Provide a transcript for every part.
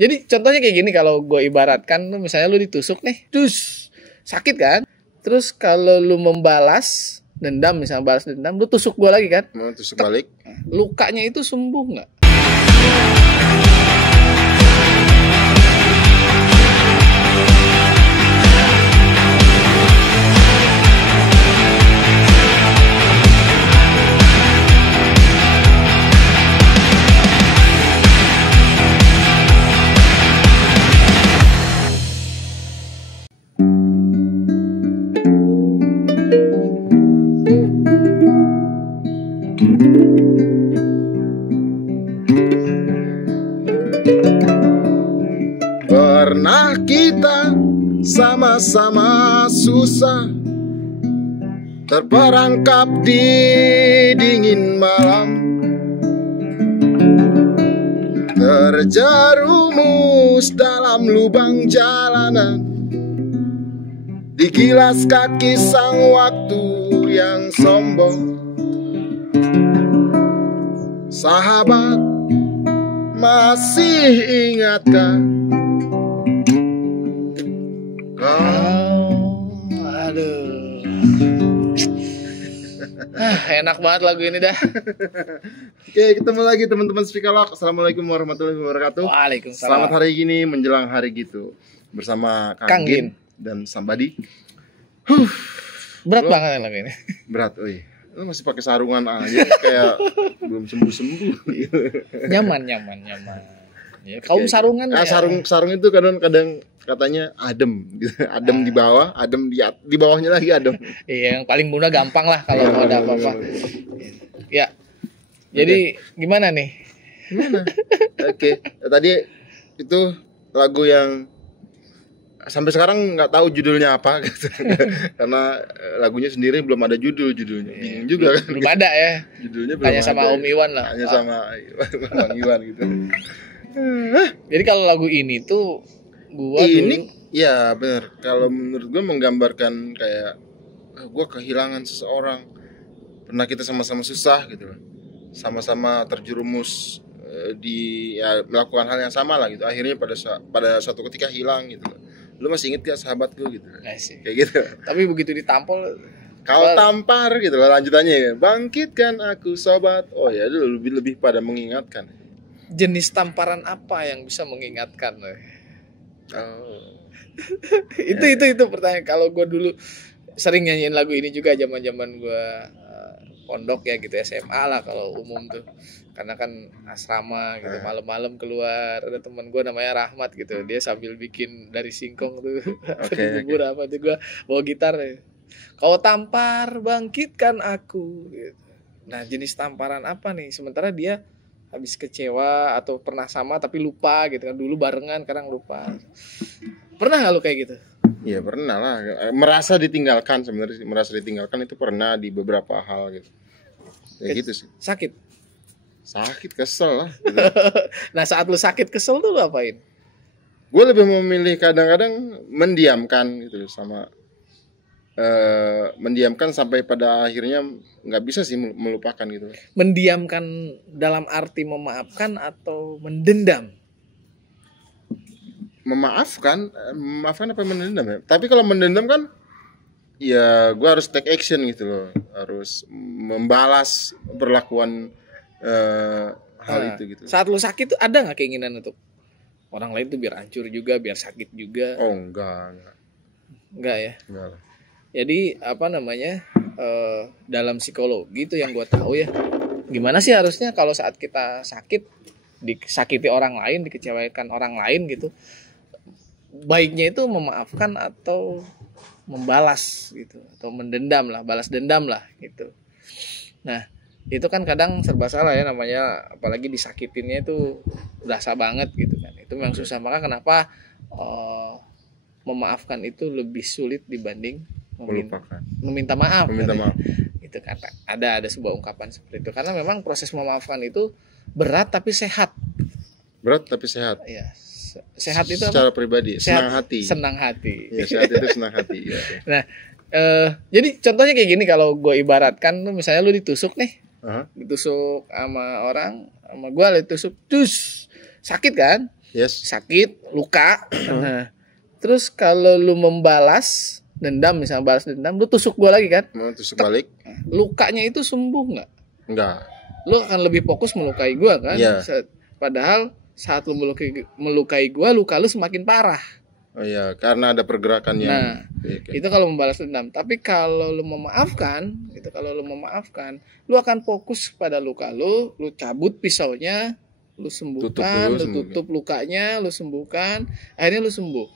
Jadi contohnya kayak gini, kalau gue ibaratkan, misalnya lu ditusuk nih, terus sakit kan? Terus kalau lu membalas dendam, misalnya balas dendam, lu tusuk gue lagi kan? Mau tusuk balik. Lukanya itu sembuh nggak? Pernah kita sama-sama susah, terperangkap di dingin malam, terjerumus dalam lubang jalanan, digilas kaki sang waktu yang sombong. Sahabat, masih ingatkah? Aduh. Enak banget lagu ini dah. Oke, ketemu lagi teman-teman Spikalak. Assalamualaikum warahmatullahi wabarakatuh. Waalaikumsalam. Selamat hari gini menjelang hari gitu bersama Kang Gin dan Sambadi. Berat banget lagu ini. Berat, lu masih pakai sarungan aja kayak belum sembuh-sembuh. Nyaman. Ya, kaum sarungan ya. Sarung itu kadang-kadang katanya adem gitu. Adem di bawah, adem di bawahnya lagi adem. Iya, yang paling mudah gampang lah kalau mau ada apa-apa. Ya. Jadi gimana nih? Gimana? Oke. Tadi itu lagu yang sampai sekarang nggak tahu judulnya apa gitu. Karena lagunya sendiri belum ada judulnya. Bingung juga kan. Belum ada ya. Judulnya belum Tanya sama Om Iwan lah. Tanya sama Om Iwan gitu. Jadi kalau lagu ini tuh gua ini dulu, ya benar. Kalau menurut gua menggambarkan kayak gua kehilangan seseorang. Pernah kita sama-sama susah gitu. Sama-sama terjerumus di melakukan hal yang sama lah gitu. Akhirnya pada suatu ketika hilang gitu. Lu masih inget gak sahabatku gitu? Asik. Kayak gitu. Tapi begitu ditampol, Kau tampar gitu lah lanjutannya ya. Bangkitkan aku sobat. Oh ya, itu lebih pada mengingatkan. jenis tamparan apa yang bisa mengingatkan? Oh. Itu pertanyaan. Kalau gue dulu sering nyanyiin lagu ini juga zaman gue pondok ya gitu, SMA lah kalau umum tuh, karena kan asrama gitu, malam-malam keluar, ada teman gue namanya Rahmat gitu, dia sambil bikin dari singkong tuh bubur apa tuh, gue bawa gitar ya. Kau tampar bangkitkan aku gitu. Nah, jenis tamparan apa nih? Sementara dia habis kecewa atau pernah sama tapi lupa gitu kan, dulu barengan sekarang lupa. Pernah nggak lu kayak gitu? Iya pernah lah. Merasa ditinggalkan, sebenarnya merasa ditinggalkan itu pernah di beberapa hal gitu. Ya gitu sih. Sakit, kesel lah gitu. Nah, saat lu sakit kesel tuh lu apain? Gue lebih memilih kadang-kadang mendiamkan gitu sama mendiamkan sampai pada akhirnya nggak bisa sih melupakan gitu. Mendiamkan dalam arti memaafkan atau mendendam? Memaafkan apa mendendam ya? Tapi kalau mendendam kan ya gue harus take action gitu loh, harus membalas perlakuan hal itu gitu. Saat lu sakit tuh ada nggak keinginan untuk orang lain tuh biar hancur juga, biar sakit juga? Oh enggak Ya. Enggak lah. Jadi apa namanya, dalam psikologi itu yang gue tahu ya, gimana sih harusnya kalau saat kita sakit, disakiti orang lain, dikecewakan orang lain gitu, baiknya itu memaafkan atau membalas gitu, atau mendendam lah, balas dendam lah gitu. Nah, itu kan kadang serba salah ya namanya, apalagi disakitinnya itu berasa banget gitu kan. Itu memang susah, maka kenapa memaafkan itu lebih sulit dibanding meminta maaf. Itu kata ada sebuah ungkapan seperti itu, karena memang proses memaafkan itu berat tapi sehat. Iya. Sehat itu secara apa? Pribadi senang hati. Ya, sehat itu senang hati ya. Nah, jadi contohnya kayak gini, kalau gue ibaratkan, misalnya lu ditusuk nih, ditusuk sama orang, sama gue ditusuk, sakit kan? Yes. sakit, luka. Nah, terus kalau lu membalas dendam, misalnya balas dendam, lu tusuk gua lagi kan? Mau tusuk balik? Lukanya itu sembuh nggak? Enggak. Lu akan lebih fokus melukai gua kan? Iya. Padahal saat lu melukai gua, luka lu semakin parah. Oh iya, karena ada pergerakan yang Nah, Oke. itu kalau membalas dendam. Tapi kalau lu memaafkan, lu akan fokus pada luka lu cabut pisaunya, lu sembuhkan, Tutup dulu, lu tutup lukanya, lu sembuhkan, akhirnya lu sembuh.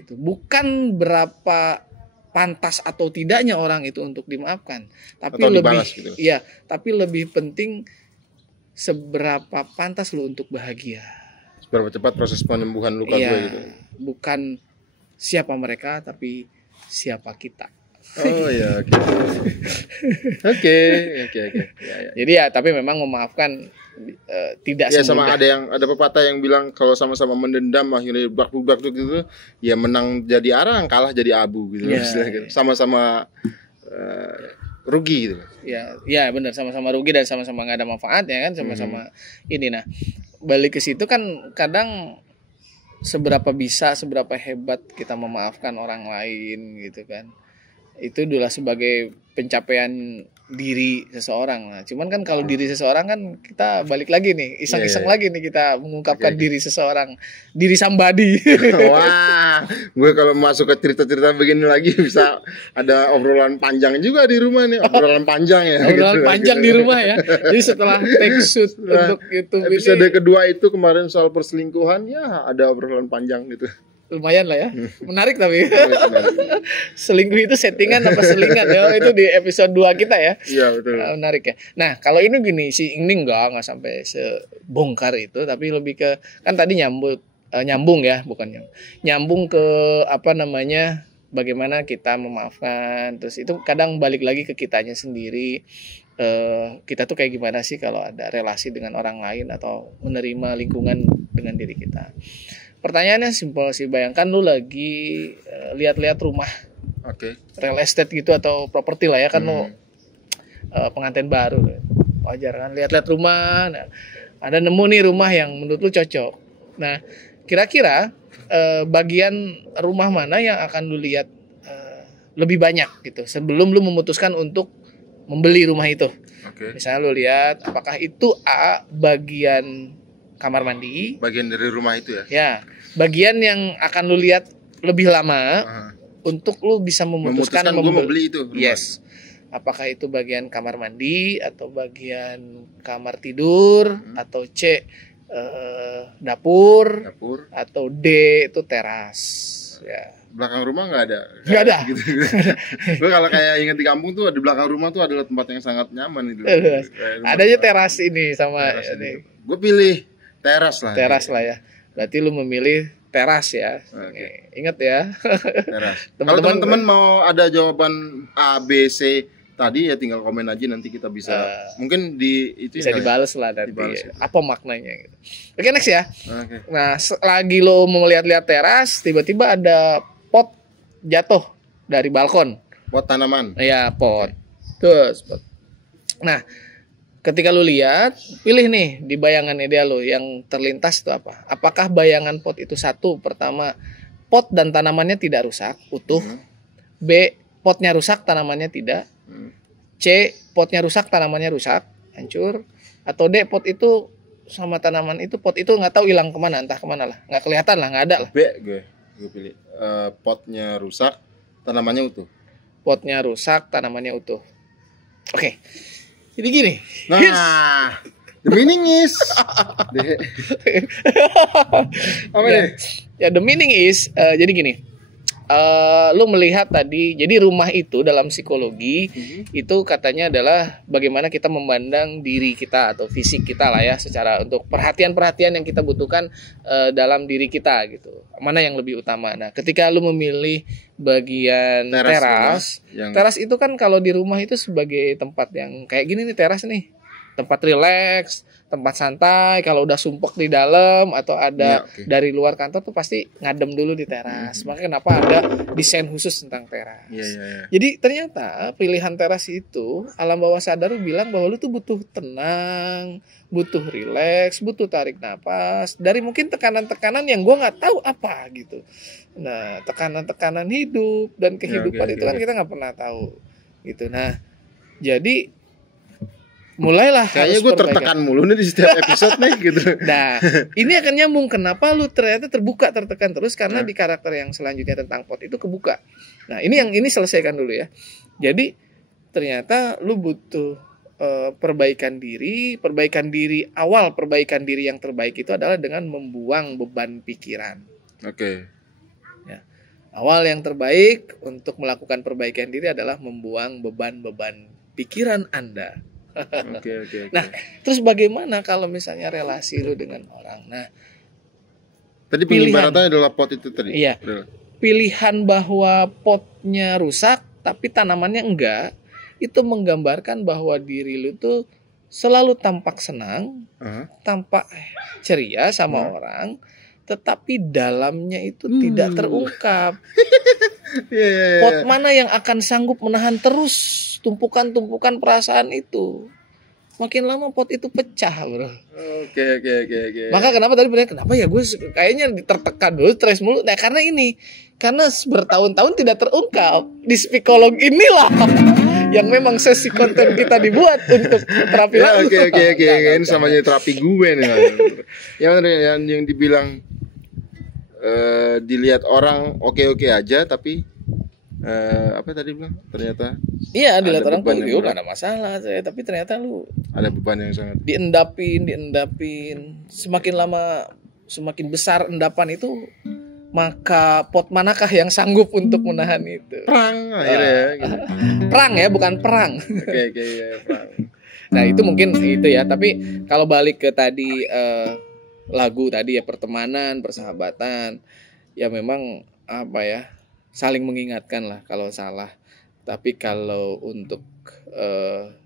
Gitu. Bukan berapa pantas atau tidaknya orang itu untuk dimaafkan, tapi Atau lebih dibalas gitu. iya, tapi lebih penting seberapa pantas lu untuk bahagia. Seberapa cepat proses penyembuhan luka Iya, gue gitu. bukan siapa mereka tapi siapa kita. Oh iya, oke. Oke. Ya. Jadi ya, tapi memang memaafkan tidak Ya sama semudah. ada pepatah yang bilang kalau sama-sama mendendam akhirnya bak gitu, ya menang jadi arang, kalah jadi abu gitu. Ya, Istilahnya gitu. ya. Sama-sama rugi gitu. Ya benar, sama-sama rugi dan sama-sama nggak ada manfaat ya kan, sama-sama ini. Nah, balik ke situ kan kadang seberapa hebat kita memaafkan orang lain gitu kan. Itu adalah sebagai pencapaian diri seseorang. Nah, cuman kan kalau diri seseorang kan kita balik lagi nih, iseng-iseng lagi nih kita mengungkapkan diri seseorang, diri somebody. Wah, gue kalau masuk ke cerita-cerita begini lagi bisa ada obrolan panjang juga di rumah nih, obrolan panjang ya. Obrolan gitu. panjang di rumah ya. Jadi setelah take shoot untuk YouTube Episode ini kedua itu kemarin soal perselingkuhan, ya ada obrolan panjang gitu. lumayan lah ya. Menarik tapi. Selingkuh itu settingan apa selingan ya? Itu di episode 2 kita ya. Iya betul. Menarik ya. Nah, kalau ini gini, si ini enggak sampai sebongkar itu, tapi lebih ke kan tadi nyambung ya, bukan nyambung ke apa namanya? Bagaimana kita memaafkan. Terus itu kadang balik lagi ke kitanya sendiri. Kita tuh kayak gimana sih kalau ada relasi dengan orang lain atau menerima lingkungan dengan diri kita. Pertanyaannya simpel sih, bayangkan lu lagi lihat-lihat rumah, Oke. real estate gitu atau properti lah ya kan, lu pengantin baru, wajar kan lihat-lihat rumah. Nah, ada nemu nih rumah yang menurut lu cocok. Nah, kira-kira bagian rumah mana yang akan lu lihat lebih banyak gitu sebelum lu memutuskan untuk membeli rumah itu. Oke. Misalnya lu lihat apakah itu A, bagian kamar mandi, Bagian dari rumah itu ya. ya bagian yang akan lu lihat lebih lama Aha. untuk lu bisa memutuskan gue mau beli itu rumah. Yes. Apakah itu bagian kamar mandi atau bagian kamar tidur atau C dapur atau D itu teras ya. Belakang rumah nggak ada. Nggak ada. Gitu. Gue kalau kayak ingat di kampung tuh di belakang rumah tuh adalah tempat yang sangat nyaman itu. Adanya teras ini sama ini. Gue pilih teras lah. Teras lah ya. Berarti lu memilih teras ya. Oke. Ingat ya. Teras. Kalau teman-teman mau ada jawaban A, B, C tadi ya tinggal komen aja, nanti kita bisa mungkin di itu bisa dibales lah nanti. Dibales, ya. Apa maknanya gitu. Oke, next ya. Oke. Nah, lagi lo mau lihat-lihat teras, tiba-tiba ada pot jatuh dari balkon. Pot tanaman. Ya, pot. Terus pot. Nah, ketika lu lihat, pilih nih di bayangan ideal lo yang terlintas itu apa? Apakah bayangan pot itu satu, pertama pot dan tanamannya tidak rusak, utuh. B, potnya rusak, tanamannya tidak. C, potnya rusak, tanamannya rusak, hancur. Atau D, pot itu sama tanaman itu, pot itu nggak tahu hilang kemana, entah kemana lah, nggak kelihatan lah, nggak ada lah. B, gue pilih potnya rusak, tanamannya utuh. Potnya rusak, tanamannya utuh. Oke. Jadi gini. Nah, the meaning is apa ya, nih? ya the meaning is jadi gini. Lu melihat tadi, jadi rumah itu dalam psikologi itu katanya adalah bagaimana kita memandang diri kita atau fisik kita lah ya, secara untuk perhatian-perhatian yang kita butuhkan dalam diri kita gitu. Mana yang lebih utama. Nah, ketika lu memilih bagian teras itu kan kalau di rumah itu sebagai tempat yang kayak gini nih, teras nih. tempat rileks, tempat santai. Kalau udah sumpek di dalam atau ada dari luar kantor tuh pasti ngadem dulu di teras. Makanya kenapa ada desain khusus tentang teras. Jadi ternyata pilihan teras itu alam bawah sadar lu bilang bahwa lu tuh butuh tenang, butuh rileks, butuh tarik nafas dari mungkin tekanan-tekanan yang gua nggak tahu apa gitu. Nah, tekanan-tekanan hidup dan kehidupan itu kan kita nggak pernah tahu gitu. Nah, jadi mulailah kayaknya gue tertekan mulu nih di setiap episode nih gitu. Nah, ini akan nyambung kenapa lu ternyata tertekan terus karena di karakter yang selanjutnya tentang pot itu kebuka. Nah, ini selesaikan dulu ya. Jadi ternyata lu butuh perbaikan diri yang terbaik itu adalah dengan membuang beban pikiran. Ya. Awal yang terbaik untuk melakukan perbaikan diri adalah membuang beban-beban pikiran Anda. Nah, terus bagaimana kalau misalnya relasi lu dengan orang? Nah, tadi pengibaratannya adalah pot itu tadi. Iya. Pilihan bahwa potnya rusak tapi tanamannya enggak, itu menggambarkan bahwa diri lu tuh selalu tampak senang, tampak ceria sama orang, tetapi dalamnya itu tidak terungkap. Pot mana yang akan sanggup menahan terus tumpukan-tumpukan perasaan itu? Makin lama pot itu pecah, bro. Oke. Maka kenapa ya gue kayaknya tertekan dulu, stres mulu. Nah, karena bertahun-tahun tidak terungkap. Di psikolog inilah yang memang sesi konten kita dibuat untuk terapi. Oke. Ini samanya terapi gue nih. Yang dibilang dilihat orang oke aja tapi apa tadi bilang ternyata dilihat orang kok gak ada masalah tapi ternyata lu ada beban yang sangat diendapin semakin lama semakin besar endapan itu, maka pot manakah yang sanggup untuk menahan itu? Perang akhirnya gitu. Perang ya, bukan perang. Oke, perang. Nah, itu mungkin itu ya, tapi kalau balik ke tadi lagu tadi ya, pertemanan, persahabatan, ya memang apa ya, saling mengingatkan lah kalau salah. Tapi kalau untuk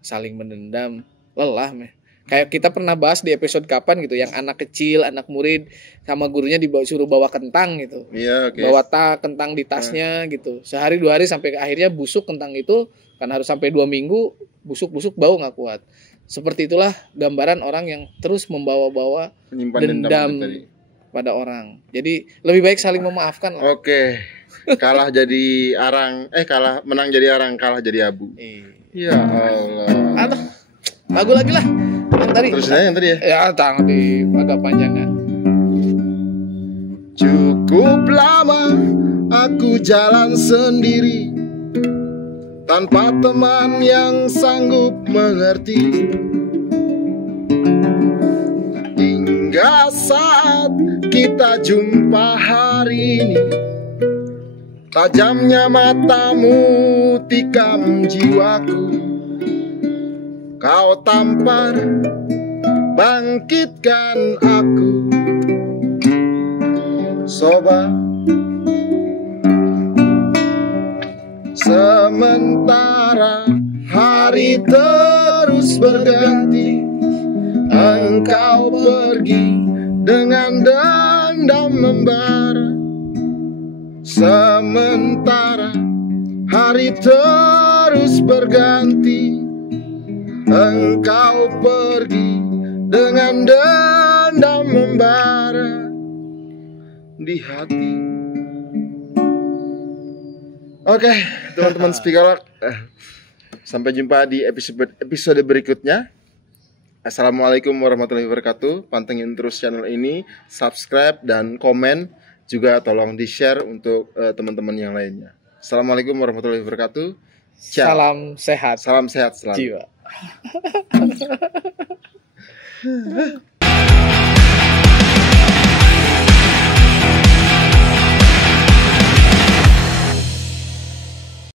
saling mendendam, lelah meh. Kayak kita pernah bahas di episode kapan gitu, yang anak kecil, anak murid sama gurunya suruh bawa kentang gitu. Iya, oke. Bawa kentang di tasnya gitu. Sehari 2 hari sampai akhirnya busuk kentang itu, kan harus sampai 2 minggu busuk-busuk, bau nggak kuat. Seperti itulah gambaran orang yang terus membawa-bawa dendam pada orang. Jadi lebih baik saling memaafkan lah. Oke. Kalah jadi arang, menang jadi arang, kalah jadi abu. Ya Allah. Aduh, lagu lagi lah. Terus yang tadi ya? Ya, tangan di agak panjangnya. Cukup lama aku jalan sendiri, tanpa teman yang sanggup mengerti. Hingga saat kita jumpa hari ini, tajamnya matamu tikam jiwaku. Kau tampar, bangkitkan aku. Soba, sementara hari terus berganti, engkau pergi dengan dendam membara. Sementara hari terus berganti, engkau pergi dengan dendam membara di hati. Oke, teman-teman Spikolog, sampai jumpa di episode berikutnya. Assalamualaikum warahmatullahi wabarakatuh. Pantengin terus channel ini, subscribe dan komen, juga tolong di-share untuk teman-teman yang lainnya. Assalamualaikum warahmatullahi wabarakatuh. Ciao. Salam sehat selalu. jiwa.